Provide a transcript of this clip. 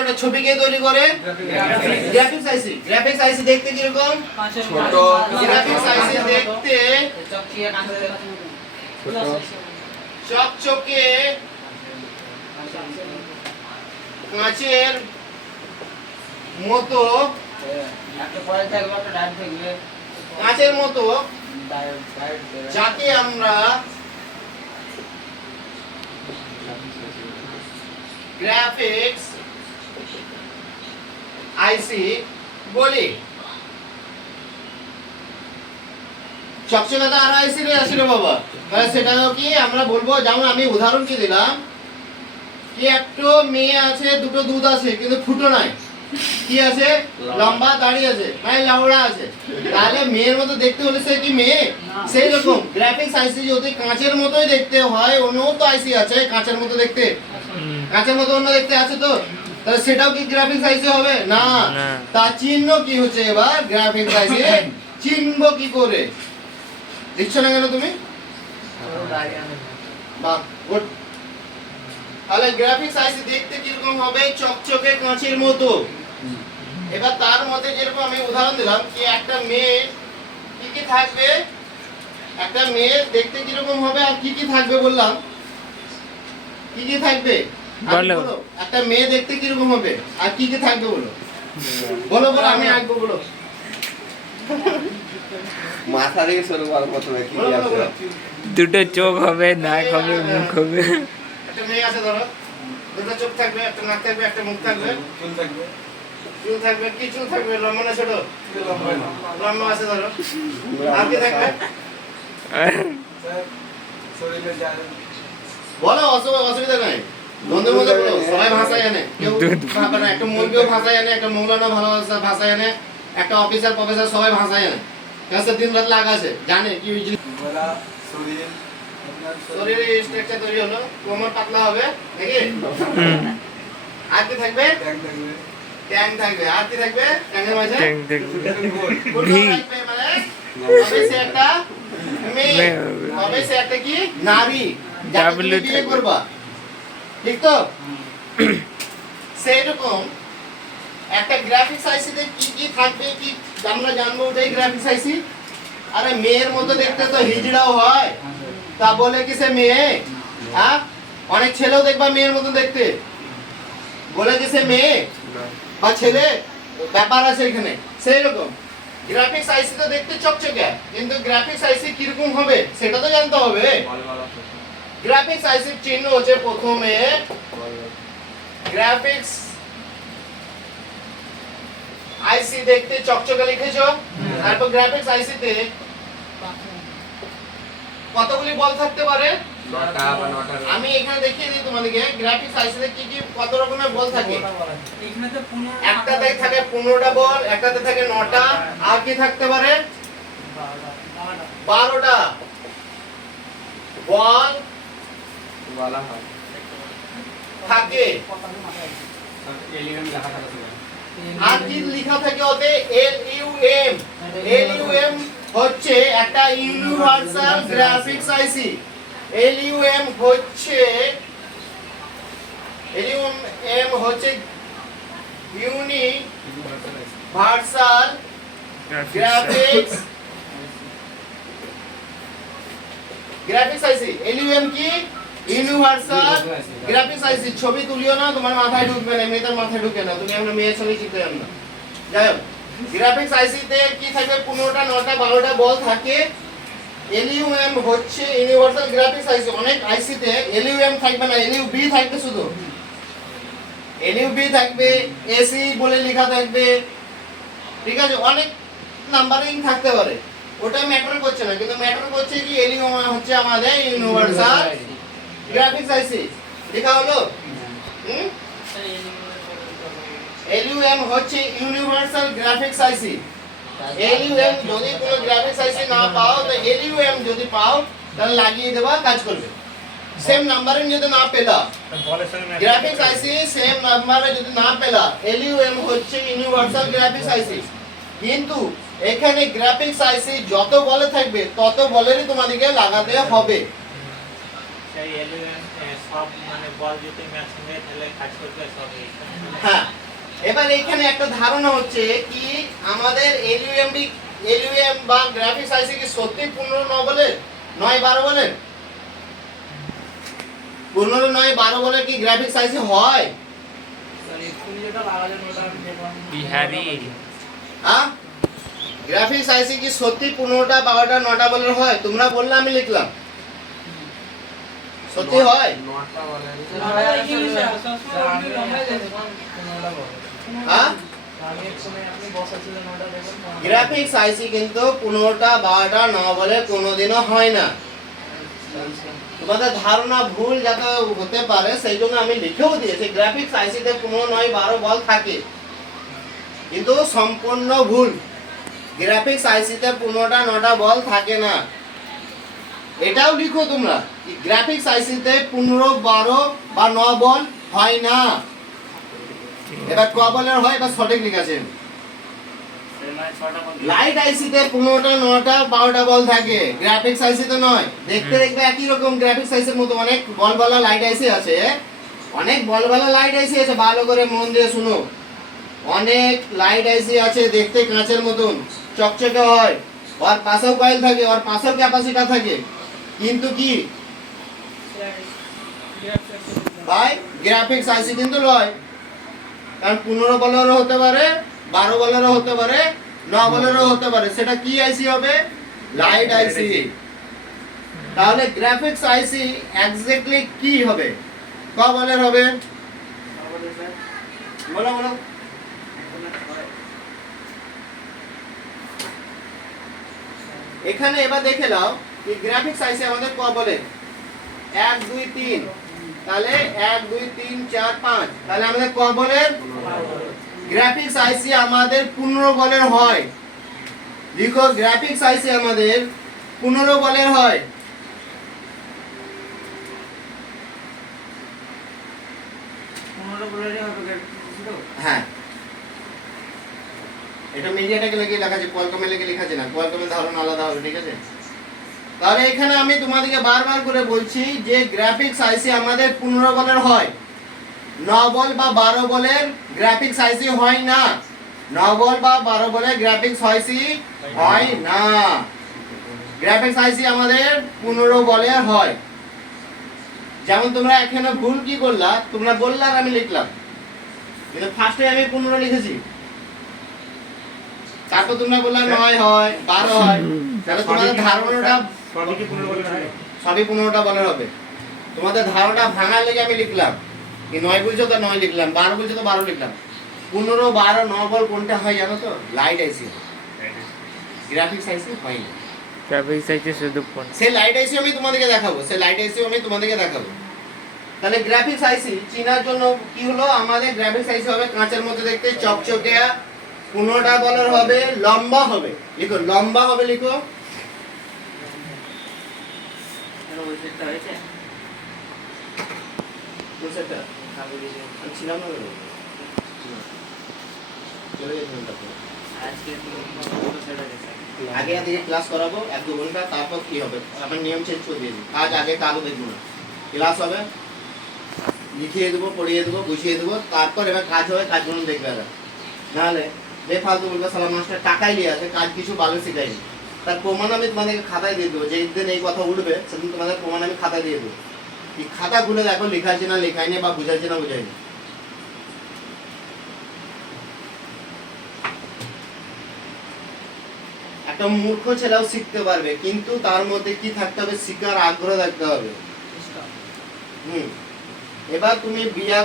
ওটা ছবিকে তৈরি করে গ্রাফিক্স আইসি। গ্রাফিক্স আইসি দেখতে কি রকম? ছোট। গ্রাফিক্স আইসি দেখতে চকচকে কাঁচের মতো, কাঁচের মতো, যাকে আমরা গ্রাফিক্স আইসি বলি। চকচকে আর আইসি রে আসলে বাবা, তাহলে সেটাও কি আমরা বলবো? যেমন আমি উদাহরণ কি দিলাম, কি একটা মেয়ে আছে, দুটো দুধ আছে, কিন্তু ফুটো নাই। কি আছে? লম্বা দাড়ি আছে, মানে লাউড়া আছে। তাহলে মেয়ের মতো দেখতে হলে সে কি মেয়ে? সেই রকম গ্রাফিক্স আইসি যদি কাঁচের মতোই দেখতে হয়, অন্য তো আইসি আছে কাঁচের মতো দেখতে, কাঁচের মতো অন্য দেখতে আছে তো, তাহলে সেটাও কি গ্রাফিক্স আইসি হবে না? তার চিহ্ন কি হচ্ছে? এবার গ্রাফিক্স আইসি চিহ্ন কি করে লিখছো না কেন তুমি? বাহ, গুড। তাহলে গ্রাফিক্স আইসি দেখতে কিরকম হবে? চকচকে কাঁচের মতো। এবার তার মধ্যে যেরকম আমি উদাহরণ দিলাম, কি একটা মেয়ে কি কি থাকবে, একটা মেয়ে দেখতে কিরকম হবে আর কি কি থাকবে বললাম, কি কি থাকবে বলো। একটা মেয়ে দেখতে কিরকম হবে আর কি কি থাকবে বলো, বলো বলো, আমি আঁকবো, বলো। মাথা দিয়ে শুরু করো প্রথমে, কি আছে? দুটো চোখ হবে, নাক হবে, মুখ হবে। একটা মেয়ে আছে ধরো, দুটো চোখ থাকবে, একটা নাক থাকবে, একটা মুখ থাকবে, চুল থাকবে। চুল থাকবে, কি চুল থাকবে? লম্বা না ছোট? লম্বা আছে ধরো। আর কি থাকবে শরীরে যায়। বলো, অসুবিধা নাই, বন্ধুর মধ্যে বলো, সবাই ভাষায় জানে, কেউ ভাবে না। একটা মুরগিও ভাষায় জানে, একটা মৌলানা ভালো ভাষায় জানে, একটা অফিসার প্রফেসর সবাই ভাষায় জানে। কাছে দিন রাত লাগাছে, জানে কি গলা, শরীর, শরীরের স্ট্রাকচার তৈরি হলো, কোমর পাতলা হবে নাকি? আর কি থাকবে? ট্যাগ থাকবে। ট্যাং থাকবে। আর কি থাকবে? ট্যাংের মাঝে ট্যাং দেখবে। ফুটো ভি। থাকবে, মানে হবে সে একটা মেয়ে, হবে সে একটা কি নারী, যাকে তুমি ডাবলু বিয়ে থাকবে। করবা, ঠিক তো? সেই রকম একটা গ্রাফিক্স আইসি তে কি কি থাকবে, কি আমরা জানবো ওটাই গ্রাফিক্স আইসি। আরে মেয়ের মতো দেখতে তো হিজড়াও হয়, তা বলে কি সে মেয়ে? হ্যাঁ, অনেক ছেলেও দেখবা মেয়ের মতো দেখতে, বলে কি সে মেয়ে বা ছেলে? ব্যাপার আছে এখানে। সেই রকম গ্রাফিক্স আইসি তো দেখতে চকচকে, কিন্তু গ্রাফিক্স আইসি কিরকম হবে সেটা তো জানতে হবে। গ্রাফিক্স আইসির চিহ্ন হচ্ছে প্রথমে গ্রাফিক্স আইসি দেখতে চকচকে লিখেছো, তারপর গ্রাফিক্স আইসিতে কতগুলি বল থাকতে পারে? আমি এখানে দেখিয়ে দিই তোমাদেরকে গ্রাফিক্স আইসিতে কি কি কত রকমের বল থাকে। একটাতে থাকে 15টা বল, একটাতে থাকে 9টা, আর কি থাকতে পারে? 12টা বল থাকে। আর কি লেখা থাকে ওতে? LUM। LUM হচ্ছে একটা ইউনিভার্সাল গ্রাফিক্স আইসি। LUM হচ্ছে ইউনিভার্সাল গ্রাফিক্স আইসি। LUM কি? ইউনিভার্সাল গ্রাফিক্স আইসি। ছবি তুলিও না, তোমার মাথায় ঢুকবে না, মেয়েদের মাথায় ঢুকে না, তুমি আমরা মেয়ের ছবি চিনতে জানো না। যাই হোক, গ্রাফিক্স আইসিতে কি থাকে? 15টা, 9টা, 12টা বল থাকে। LUM হচ্ছে ইউনিভার্সাল গ্রাফিক্স আইসি। অনেক আইসিতে LUM থাকবে না, LUB থাকবে শুধু। LUB থাকবে, AC বলে লেখা থাকবে, ঠিক আছে? অনেক নাম্বারিং থাকতে পারে, ওটা ম্যাটার করছে না, কিন্তু ম্যাটার করছে কি LUM হচ্ছে আমাদের ইউনিভার্সাল গ্রাফিক্স আইসি। লেখা হলো? LUM হচ্ছে ইউনিভার্সাল গ্রাফিক্স আইসি। LUM যদি কোনো গ্রাফিক্স আইসি না পাও, তো LUM যদি পাও তাহলে লাগিয়ে দেবা, কাজ করবে। সেম নাম্বারিং যদি না পেলা, গ্রাফিক্স আইসি সেম নাম্বারে যদি না পেলা, LUM হচ্ছে ইউনিভার্সাল গ্রাফিক্স আইসি। কিন্তু এখানে গ্রাফিক্স আইসি যত বলে থাকবে তত বলেরই তোমাদেরকে লাগাতে হবে। সেই LUM সব মানে বল যদি ম্যাচ নিয়ে তাহলে কাজ করবে সব হ্যাঁ, এবার এখানে একটা ধারণা হচ্ছে কি আমাদের এলইউএম বা গ্রাফিক্স আইসি কি সত্যি 15 বলের 9-12 বলের 15-9-12 বলের কি গ্রাফিক্স আইসি হয়? বিহারি হ্যাঁ, গ্রাফিক্স আইসি কি সত্যি 15টা 12টা 9টা বলের হয়? তোমরা বললে আমি লিখলাম, সত্যি হয়? হ্যাঁ, গ্রাফিক্স আইসি কিন্তু 15টা 12টা 9 বলে কোনোদিনও হয় না। তোমাদের ধারণা ভুল যাতে হতে পারে সেই জন্য আমি লিখেও দিয়েছি গ্রাফিক্স আইসিতে 15-9-12 বল থাকে, কিন্তু সম্পূর্ণ ভুল। গ্রাফিক্স আইসিতে 15টা 9টা বল থাকে না, এটাও লিখো তোমরা। গ্রাফিক্স আইসিতে 15-12 বা 9 বল হয় না। এবার ক বলের হয়? এবার সঠিক লিখেছেন। লাইট আইসিতে 15টা 9টা 12টা বল থাকে, গ্রাফিক্স আইসিতে নয়। দেখতে দেখবে একই রকম গ্রাফিক্স আইসির মতো অনেক বলওয়ালা লাইট আইসি আছে, অনেক বলওয়ালা লাইট আইসি আছে, ভালো করে মন দিয়ে শুনো। অনেক লাইট আইসি আছে দেখতে কাঁচের মতন চকচকে হয়, ওর পাশেও কয়েল থাকে, ওর পাশেও ক্যাপাসিটর থাকে, কিন্তু কি ভাই গ্রাফিক্স আইসি কিন্তু নয়। কারণ 15 বলেরও হতে পারে, 12 বলেরও হতে পারে, 9 বলেরও হতে পারে। সেটা কি আইসি হবে? লাইট আইসি। তাহলে গ্রাফিক্স আইসি এক্স্যাক্টলি কি হবে? ক বলের হবে? বলো বলো। এখানে এবার দেখে নাও কি গ্রাফিক্স আইসি আমাদের ক বলে? 1 2 3, তাহলে 1 2 3 4 5, তাহলে আমাদের ক বলের? গ্রাফিক্স আইসি আমাদের 15 বলের হয়। লিখো গ্রাফিক্স আইসি আমাদের 15 বলের হয়। হ্যাঁ, এটা মিডিয়াটেকে লেখা আছে, কোয়ালকমে লেখা আছে না, কোয়ালকমের ধারণা আলাদা হবে, ঠিক আছে? তাহলে এখানে আমি তোমাদেরকে বারবার করে বলছি যে গ্রাফিক্স আইসি আমাদের 15 বলের হয়, 9 বল বা 12 বলের গ্রাফিক্স আইসি হয় না। 9 বল বা 12 বলের গ্রাফিক্স আইসি হয় না। গ্রাফিক্স আইসি আমাদের 15 বলের হয়। যেমন তোমরা এখানে ভুল কি করলা, তোমরা বললা আর আমি লিখলাম, কিন্তু ফার্স্টে আমি 15 লিখেছি, তারপর তোমরা বললা 9 হয় 12 হয়। তাহলে তোমাদের ধারণাটা সবই 15টা বলের হবে। তোমাদের ধারণা ভাঙার লেগে আমি লিখলাম কি 9 বলছো তো 9 লিখলাম, 12 বলছো তো 12 লিখলাম। 15 12 9 বল কোনটা হয় জানো তো? লাইট আইসি। গ্রাফিক্স আইসি হয় না। গ্রাফিক্স আইসি শুধু ফোন। সেই লাইট আইসি আমি তোমাদেরকে দেখাবো। তাহলে গ্রাফিক্স আইসি চিনার জন্য কি হলো? আমাদের গ্রাফিক্স আইসি হবে কাঁচের মতো দেখতে, চকচকে, 15টা বলের হবে, লম্বা হবে। লিখো লম্বা হবে, লিখো। আগে আগে ক্লাস করাবো 1-2 ঘন্টা, তারপর কি হবে আমার নিয়ম চেঞ্জ করে দিয়েছি। আজ আগে কালও দেখবো না, ক্লাস হবে, লিখিয়ে দেবো, পড়িয়ে দেবো, বুঝিয়ে দেবো, তারপর এবার কাজ হবে, কাজগুলো দেখবে এরা। নাহলে বেফালতু বলবে সালাম মাস্টার টাকাই নিয়ে আসে, কাজ কিছু ভালো শেখায়নি। তার প্রমাণ আমি তোমাদেরকে খাতায় দিয়ে দেবো, যেদিন এই কথা উঠবে সেদিন তোমাদের প্রমাণ আমি খাতায় দিয়ে দেবো। এই খাতা খুলে দেখো লেখা আছে না লেখায়নি, বা বুঝাচ্ছে না বুঝায়নি। একটা মূর্খ ছেলেও শিখতে পারবে, কিন্তু তার মধ্যে কি থাকতে হবে? শিখার আগ্রহ থাকতে হবে। এবার তুমি বিয়া